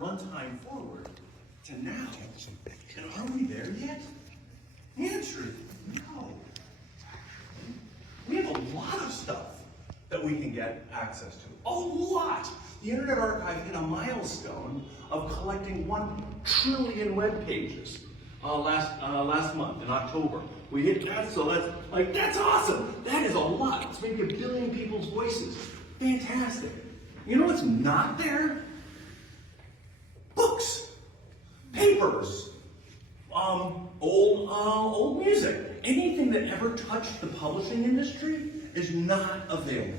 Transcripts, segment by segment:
runtime forward to now. And are we there yet? The answer is no. We have a lot of stuff that we can get access to. A lot! The Internet Archive hit a milestone of collecting 1 trillion web pages last month in October. We hit that, so that's awesome. That is a lot. It's maybe 1 billion people's voices. Fantastic. You know what's not there? Books, papers, old music. Anything that ever touched the publishing industry is not available,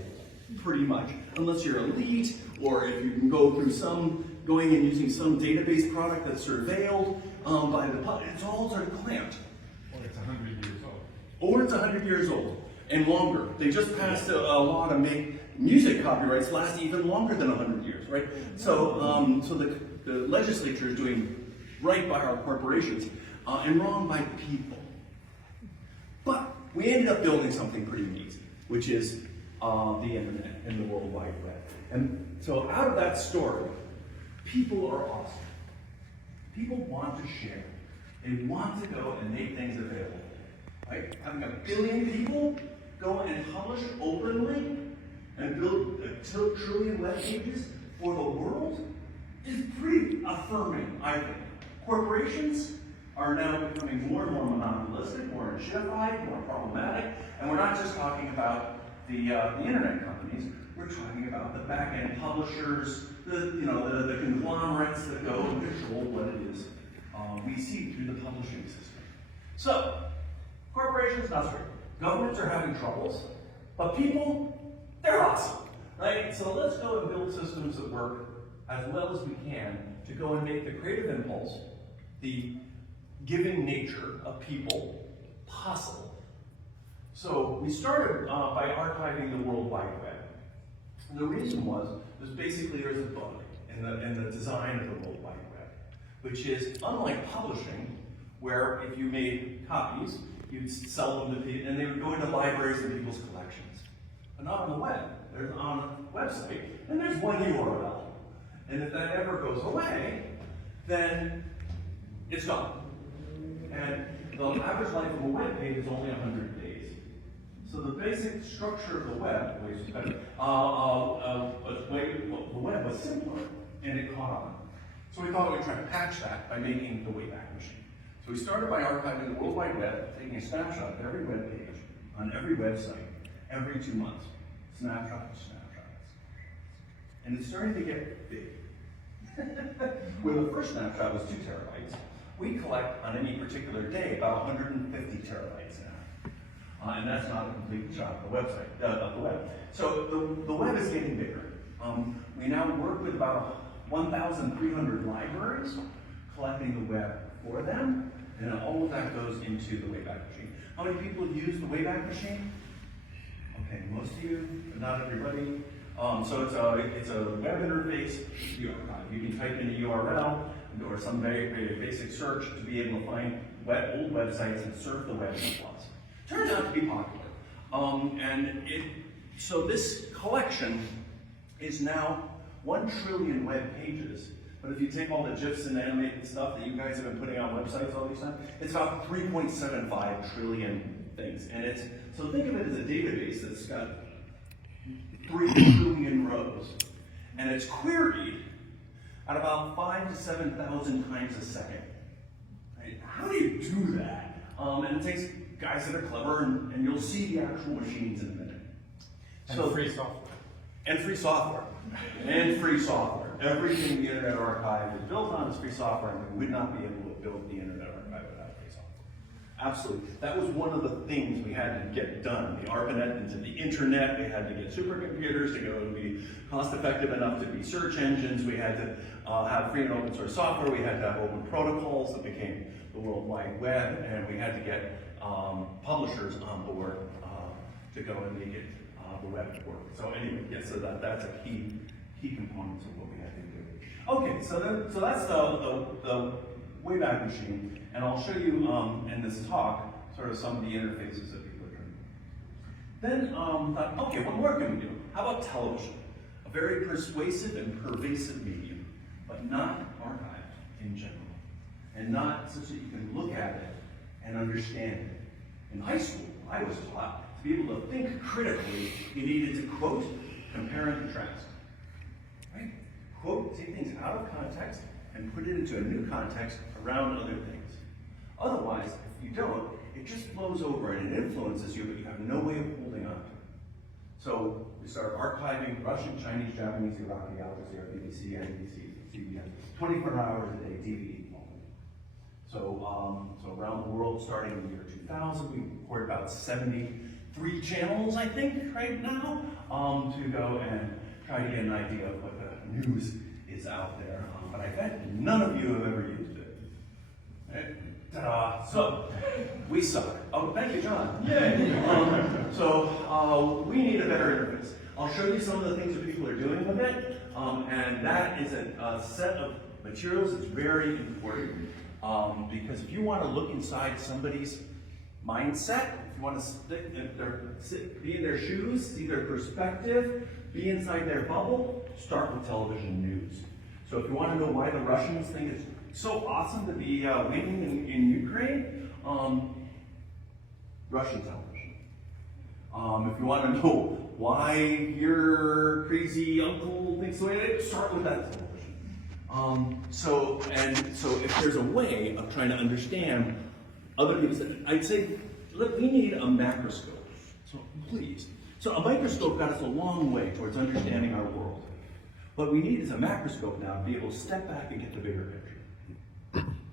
pretty much, unless you're elite, or if you can go through going and using some database product that's surveilled by the public. It's all sort of clamped. Or it's 100 years old. Or it's 100 years old and longer. They just passed a law to make music copyrights last even longer than 100 years, right? So, the legislature is doing right by our corporations and wrong by the people. But we ended up building something pretty neat, which is the internet and the World Wide Web. And so out of that story, people are awesome. People want to share. They want to go and make things available. Right? Having 1 billion people go and publish openly and build 1 trillion web pages for the world is pretty affirming, I think. Corporations are now becoming more and more monopolistic, more shitified, more problematic, and we're not just talking about the internet companies. We're talking about the back-end publishers, the conglomerates that go and control what it is we see through the publishing system. So, corporations, not straight. Governments are having troubles, but people, they're awesome, right? So let's go and build systems that work as well as we can to go and make the creative impulse, the giving nature of people possible. So we started by archiving the World Wide Web. And the reason was basically there's a bug in the design of the World Wide Web, which is unlike publishing, where if you made copies, you'd sell them to people, and they would go into libraries and people's collections. But not on the web. There's on a website, and there's one URL. And if that ever goes away, then it's gone. And the average life of a web page is only 100 days. So the basic structure of the web, the web was simpler, and it caught on. So we thought we'd try to patch that by making the Wayback Machine. So we started by archiving the World Wide Web, taking a snapshot of every web page on every website every 2 months. Snapshot to snapshot. And it's starting to get big. When the first snapshot was 2 terabytes, we collect on any particular day about 150 terabytes now. And that's not a complete shot of the website, of the web. So the web is getting bigger. We now work with about 1,300 libraries, collecting the web for them, and all of that goes into the Wayback Machine. How many people use the Wayback Machine? Okay, most of you, but not everybody. So it's a web interface. You can type in a URL or some very, very basic search to be able to find old websites and surf the web plus. Turns out to be popular. So this collection is now 1 trillion web pages. But if you take all the GIFs and animated stuff that you guys have been putting on websites all these times, it's about 3.75 trillion things. And so think of it as a database that's got 3 trillion rows. And it's queried at about 5,000 to 7,000 times a second. Right? How do you do that? And it takes guys that are clever, and you'll see the actual machines in a minute. And free software. And free software. And free software. Everything the Internet Archive is built on is free software, and we would not be able to build the Internet Archive without free software. Absolutely. That was one of the things we had to get done. The ARPANET into the internet, we had to get supercomputers to go and be cost effective enough to be search engines. We had to have free and open source software. We had to have open protocols that became the World Wide Web, and we had to get publishers on board to go and make it the web work. So anyway, yeah, so that's a key component of what we had to do. Okay, so that's the Wayback Machine, and I'll show you in this talk sort of some of the interfaces that people are trying to do. Then thought, okay, what more can we do? How about television? A very persuasive and pervasive medium. but not archived in general. And not such that you can look at it and understand it. In high school, I was taught to be able to think critically, you needed to quote, compare, and contrast. Right? Quote, take things out of context and put it into a new context around other things. Otherwise, if you don't, it just flows over and it influences you, but you have no way of holding on to it. So we start archiving Russian, Chinese, Japanese, Iraqi, Al Jazeera, BBC, NBC, CBS, 24 hours a day, DVD. So around the world, starting in the year 2000, we report about 73 channels, I think, right now, to go and try to get an idea of what the news is out there. But I bet none of you have ever used it. Right? So, we suck. Oh, thank you, John. Yay! We need a better interface. I'll show you some of the things that people are doing with it, and that is a set of materials that's very important. Because if you want to look inside somebody's mindset, if you want to be in their shoes, see their perspective, be inside their bubble, start with television news. So if you want to know why the Russians think it's so awesome to be winning in Ukraine, Russian television. If you want to know why your crazy uncle thinks the way they do, start with that television. So if there's a way of trying to understand other people's, I'd say, look, we need a macroscope. So please. So a microscope got us a long way towards understanding our world. What we need is a macroscope now to be able to step back and get the bigger picture.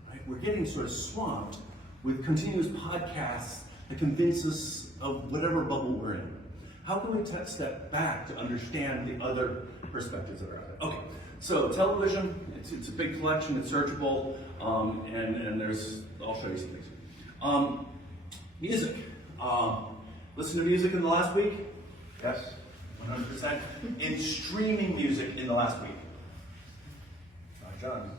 Right? We're getting sort of swamped with continuous podcasts that convince us of whatever bubble we're in. How can we step back to understand the other perspectives that are out there? Okay. So television, it's a big collection, it's searchable, and there's, I'll show you some things. Music. Listen to music in the last week? Yes, 100%. In streaming music in the last week? John.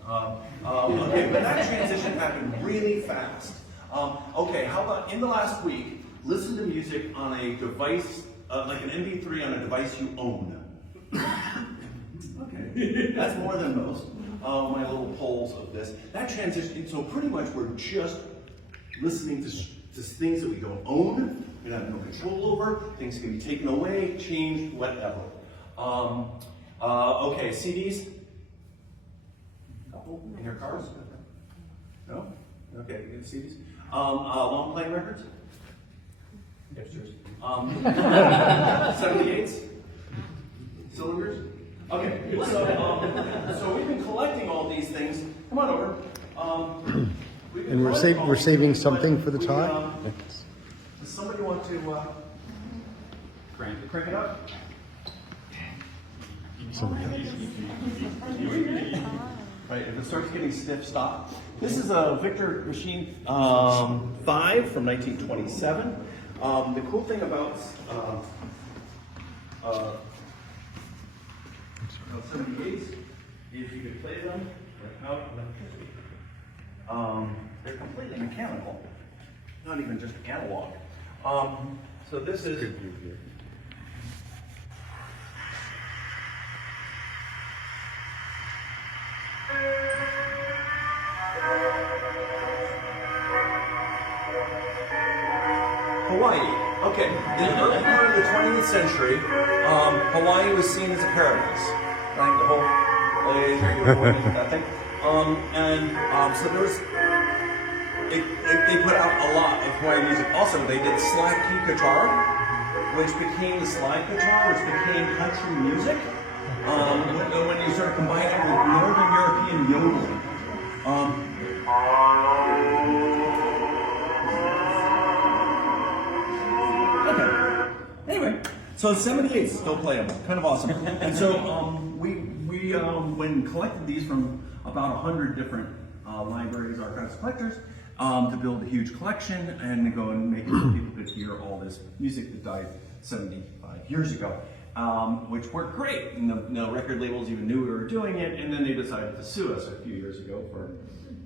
Okay, but that transition happened really fast. Okay, how about in the last week, listen to music on a device, like an MP3 on a device you own. Okay, that's more than most of my little polls of this. That transition, so pretty much we're just listening to things that we don't own, we have no control over, things can be taken away, changed, whatever. Okay, CDs? Couple in your cars? No? Okay, you get CDs. Long playing records? Hipsters. 78s? Cylinders? Okay, so we've been collecting all these things. Come on over. And we're saving something for the talk? Does somebody want to crank it up? Right, if it starts getting stiff, stop. This is a Victor Machine 5 from 1927. The cool thing about 78s is you can play them without electricity. They're completely mechanical, not even just analog. So this is. Hawaii. Okay, in the early part of the 20th century, Hawaii was seen as a paradise. Right, the whole that thing. So there was, they put out a lot of Hawaiian music. Also, they did slide key guitar, which became the slide guitar, which became country music. When you sort of combine it with Northern European yodeling. Okay. Anyway, so 78s still play them, kind of awesome. And so we when collected these from about 100 different libraries, archives, collectors, to build a huge collection and to go and make it so people could hear all this music that died 75 years ago, which worked great. And no record labels even knew we were doing it, and then they decided to sue us a few years ago for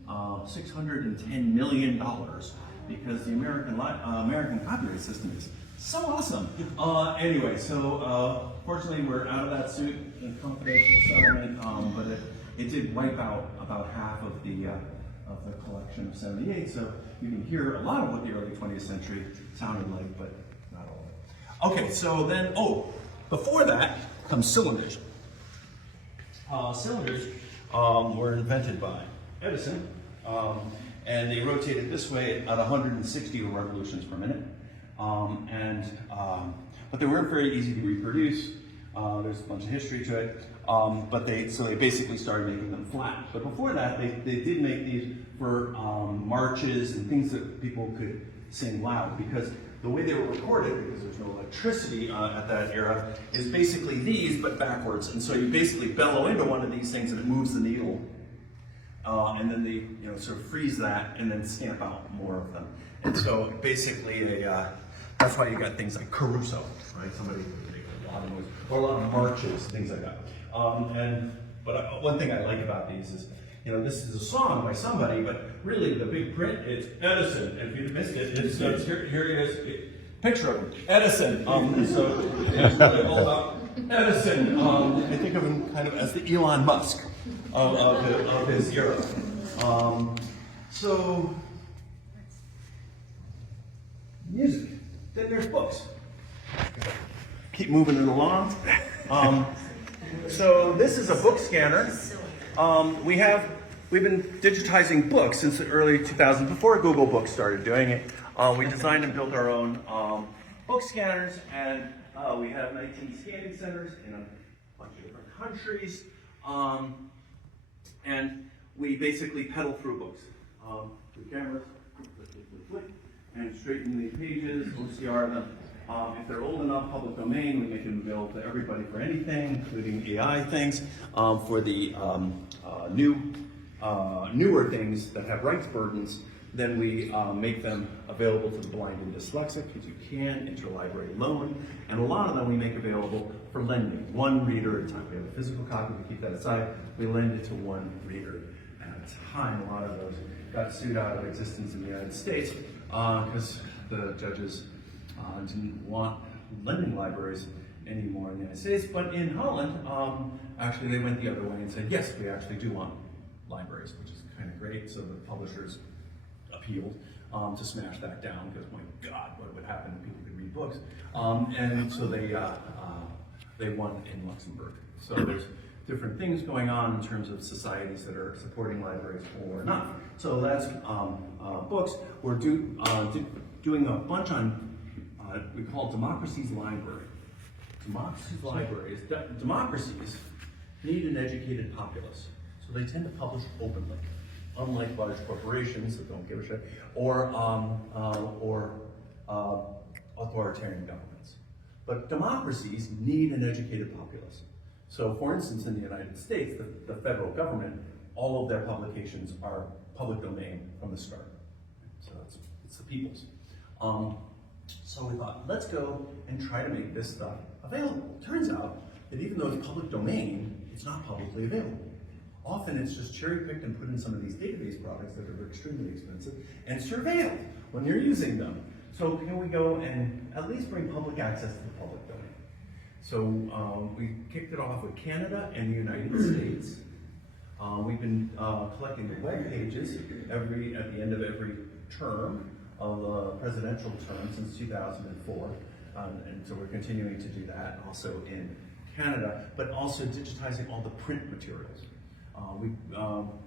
$610 million because the American copyright system is so awesome. Anyway, so fortunately we're out of that suit, a confidential settlement, but it did wipe out about half of the collection of 78. So you can hear a lot of what the early 20th century sounded like, but not all of it. Okay, so then, before that comes cylinders. Cylinders were invented by Edison, and they rotated this way at 160 revolutions per minute. But they weren't very easy to reproduce. There's a bunch of history to it. So they basically started making them flat. But before that, they did make these for marches and things that people could sing loud, because the way they were recorded, because there's no electricity at that era, is basically these, but backwards. And so you basically bellow into one of these things and it moves the needle. And then they sort of freeze that and then stamp out more of them. And so basically that's why you got things like Caruso, right? Somebody would make a lot of noise, or a lot of marches, things like that. But one thing I like about these is, this is a song by somebody, but really the big print is Edison. If you missed it, it's here he is, picture of him, Edison. So it's really all about Edison. I think of him kind of as the Elon Musk of his era. So music. Then there's books. Keep moving it along. So this is a book scanner. We've been digitizing books since the early 2000s, before Google Books started doing it. We designed and built our own book scanners, and we have 19 scanning centers in a bunch of different countries. And we basically pedal through books with cameras, click, and straighten the pages, OCR them. If they're old enough, public domain, we make them available to everybody for anything, including AI things. For the newer things that have rights burdens, then we make them available to the blind and dyslexic, because you can interlibrary loan, and a lot of them we make available for lending, one reader at a time. We have a physical copy, we keep that aside, we lend it to one reader at a time. A lot of those got sued out of existence in the United States because the judges didn't want lending libraries anymore in the United States. But in Holland, actually they went the other way and said, yes, we actually do want libraries, which is kind of great. So the publishers appealed to smash that down, because my God, what would happen if people could read books? And so they won in Luxembourg. So there's different things going on in terms of societies that are supporting libraries or not. So that's books. We're doing a bunch on, we call it Democracy's Library. Democracy's libraries, democracies need an educated populace. So they tend to publish openly, unlike large corporations that don't give a shit, or authoritarian governments. But democracies need an educated populace. So for instance, in the United States, the federal government, all of their publications are public domain from the start. So it's the people's. So we thought, let's go and try to make this stuff available. Turns out that even though it's public domain, it's not publicly available. Often it's just cherry-picked and put in some of these database products that are extremely expensive and surveilled when you're using them. So can we go and at least bring public access to the public domain? So we kicked it off with Canada and the United States. We've been collecting the web pages at the end of every term of the presidential term since 2004. And so we're continuing to do that also in Canada, but also digitizing all the print materials. We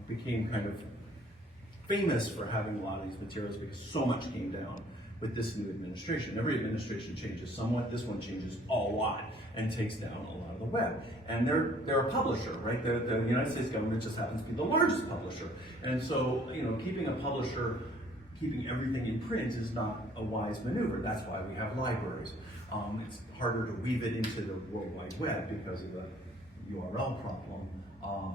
became kind of famous for having a lot of these materials because so much came down with this new administration. Every administration changes somewhat. This one changes a lot and takes down a lot of the web. And they're a publisher, right? The United States government just happens to be the largest publisher. And so, keeping a publisher, keeping everything in print is not a wise maneuver. That's why we have libraries. It's harder to weave it into the World Wide Web because of the URL problem.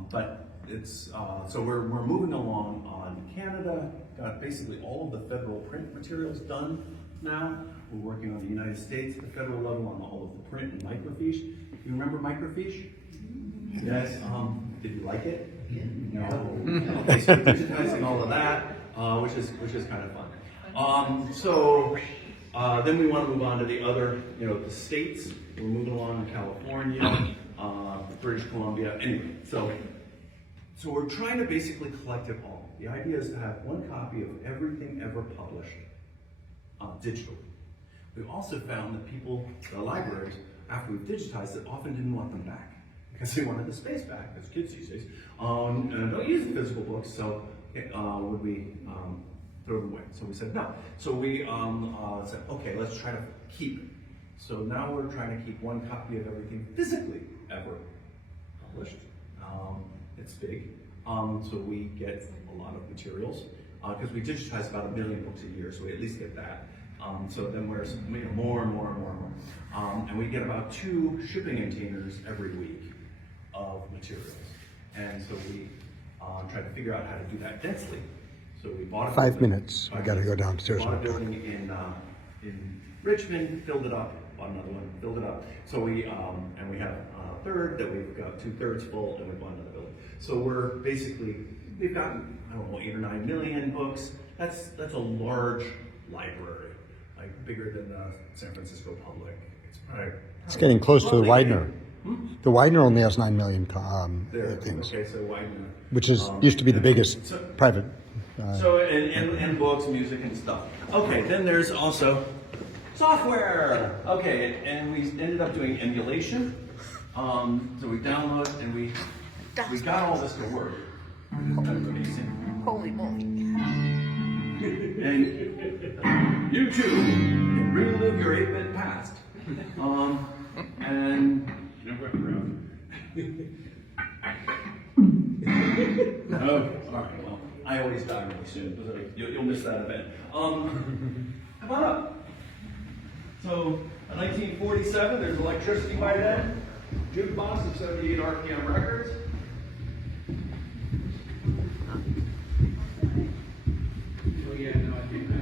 But it's, so we're moving along on Canada, got basically all of the federal print materials done now. We're working on the United States at the federal level on all of the print and microfiche. You remember microfiche? Yes. Did you like it? No. Okay, so we're digitizing all of that, which is kind of fun. So then we want to move on to the other, the states. We're moving along in California, British Columbia. Anyway, so So we're trying to basically collect it all. The idea is to have one copy of everything ever published digitally. We also found that people, the libraries, after we've digitized it, often didn't want them back because they wanted the space back, as kids these days. And don't use the physical books, so would we throw them away? So we said no. So we said, okay, let's try to keep it. So now we're trying to keep one copy of everything physically ever published. It's big. So we get a lot of materials because we digitize about 1 million books a year, so we at least get that. So then we're more and more and more and more. And we get about 2 shipping containers every week of materials. And so we try to figure out how to do that densely. So we bought a 5 minutes. I got to go downstairs. Bought a building in Richmond, filled it up, bought another one, filled it up. So we and we have a third that we've got 2/3 full, and we bought another building. So we're basically, we've gotten, I don't know, 8 or 9 million books. That's a large library, like bigger than the San Francisco Public. It's probably It's getting close to the Widener. Hmm? The Widener only has 9 million There, things, okay, so Widener. which is used to be the biggest private. So, and books, music, and stuff. Okay, then there's also software. Okay, and we ended up doing emulation. So we download and we got all this to work. That's amazing. Holy moly. And you too can relive your 8-bit past. And oh, all right. Well, I always die really soon, but you'll miss that event. Come on up. So, in 1947, there's electricity by then. Jukebox of 78 RPM records. Oh, yeah, no, I think that.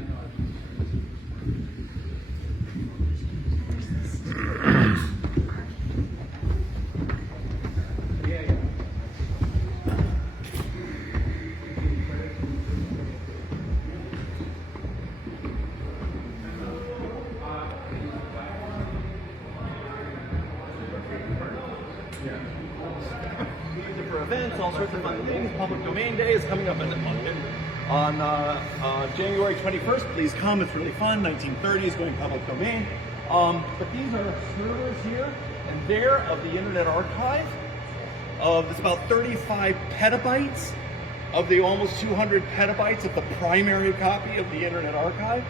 For events, all sorts of fun things. Public Domain Day is coming up on January 21st. Please come, it's really fun. 1930s going public domain. But these are servers here and there of the Internet Archive. It's about 35 petabytes of the almost 200 petabytes of the primary copy of the Internet Archive.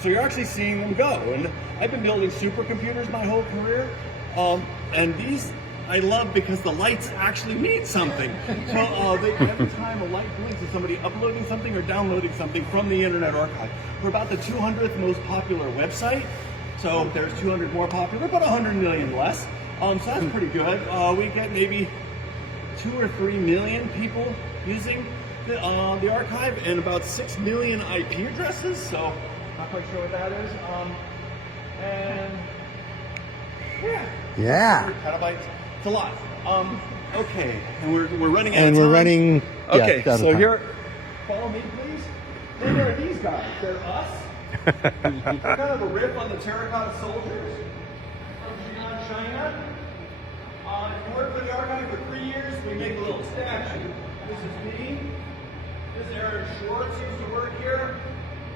So you're actually seeing them go. And I've been building supercomputers my whole career. And these I love because the lights actually mean something. So every time a light blinks is somebody uploading something or downloading something from the Internet Archive. We're about the 200th most popular website. So there's 200 more popular, but 100 million less. So that's pretty good. We get maybe 2 or 3 million people using the archive and about 6 million IP addresses. So not quite sure what that is. And Yeah. 100 petabytes. It's a lot. Okay, and we're running out And of time. we're running. Okay, out of so time. here, follow me, please. Then there are these guys. They're us. They're kind of a riff on the terracotta soldiers from China. If you work for the archive for 3 years, we make a little statue. This is me. This is Aaron Schwartz used to work here.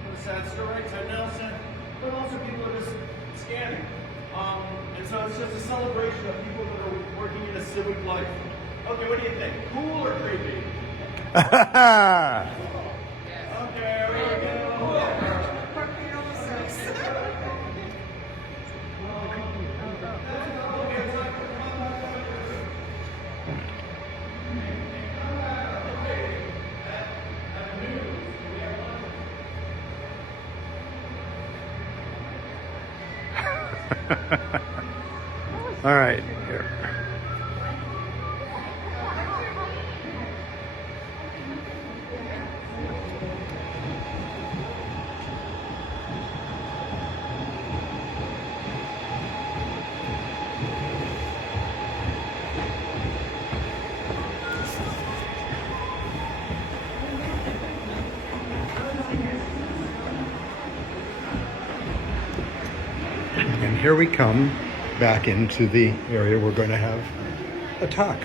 What a sad story, Ted Nelson. But also people are just scanning. And so it's just a celebration of people that are working in a civic life. Okay, what do you think? Cool or creepy? Okay, here we go. All right. Here. And here we come back into the area we're going to have a talk.